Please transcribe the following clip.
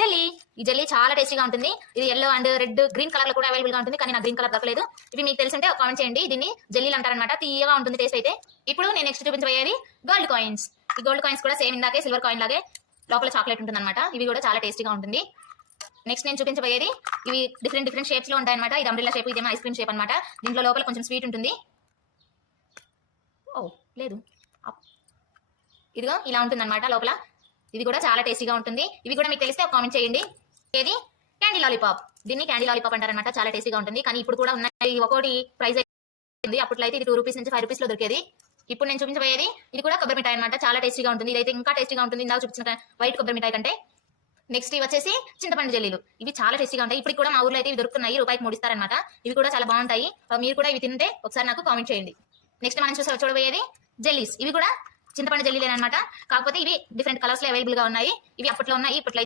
Jelly. ఈ jelly చాలా టేస్టీగా ఉంటుంది. ఇది yellow and red green colour లో కూడా అవైలబుల్ గా ఉంటుంది, కానీ నాకు గ్రీన్ కలర్ దొరకలేదు. ఇవి మీకు తెలిసింటే కామెంట్ చేయండి. దీన్ని జెల్లీలు అంటారనమాట. తీయగా ఉంటుంది టేస్ట్ అయితే. ఇప్పుడు నేను నెక్స్ట్ చూపించబోయేది గోల్డ్ కాయిన్స్. ఈ గోల్డ్ కాయిన్స్ కూడా సేమ్ ఇందాకే సిల్వర్ కాయిన్ లాగే లోపల చాక్లెట్ ఉంటుంది అనమాట. ఇవి కూడా చాలా టేస్టీగా ఉంటుంది. నెక్స్ట్ నేను చూపించబోయేది ఇవి డిఫరెంట్ షేప్స్ లో ఉంటాయన్నమాట. ఇది అంబ్రెల్లా షేప్, ఇదేమో ఐస్ క్రీమ్ షేప్ అనమాట. దీంట్లో లోపల కొంచెం స్వీట్ ఉంటుంది. ఓ లేదు, ఇదిగో ఇలా ఉంటుంది అనమాట లోపల. ఇది కూడా చాలా టేస్టీగా ఉంటుంది. ఇవి కూడా మీకు తెలిస్తే కామెంట్ చేయండి. ఏది క్యాండీ లాలీపాప్. దీన్ని క్యాండీ లాలీపాప్ అంటారనమాట. చాలా టేస్టీగా ఉంటుంది, కానీ ఇప్పుడు కూడా ఉన్నాయి. ఒకటి ప్రైస్ ఉంది. అప్పట్లో అయితే ఇది 2 రూపీస్ నుంచి 5 రూపీస్ లో దొరికేది. ఇప్పుడు నేను చూపించబోయేది ఇది కూడా కొబ్బరి మిఠాయి అనమాట. చాలా టేస్టీగా ఉంటుంది. ఇదైతే ఇంకా టేస్టీగా ఉంటుంది ఇందాక చూపించిన వైట్ కొబ్బరి మిఠాయి కంటే. నెక్స్ట్ ఇవి వచ్చేసి చింతపండు జెల్లీలు. ఇవి చాలా టేస్టీగా ఉంటాయి. ఇప్పుడు కూడా మా ఊర్లో అయితే ఇవి దొరుకుతున్నాయి. రూపాయికి 3 ఇస్తారనమాట. ఇవి కూడా చాలా బాగుంటాయి. మీరు కూడా ఇవి తింటే ఒకసారి నాకు కామెంట్ చేయండి. నెక్స్ట్ మనం చూడబోయేది జెల్లీస్. ఇవి కూడా చింతపండు జెల్లీలేనమాట. కాకపోతే ఇవి డిఫరెంట్ కలర్స్ లో అవైలబుల్ గా ఉన్నాయి. ఇవి అప్పట్లో ఉన్నాయి, ఇప్పట్లో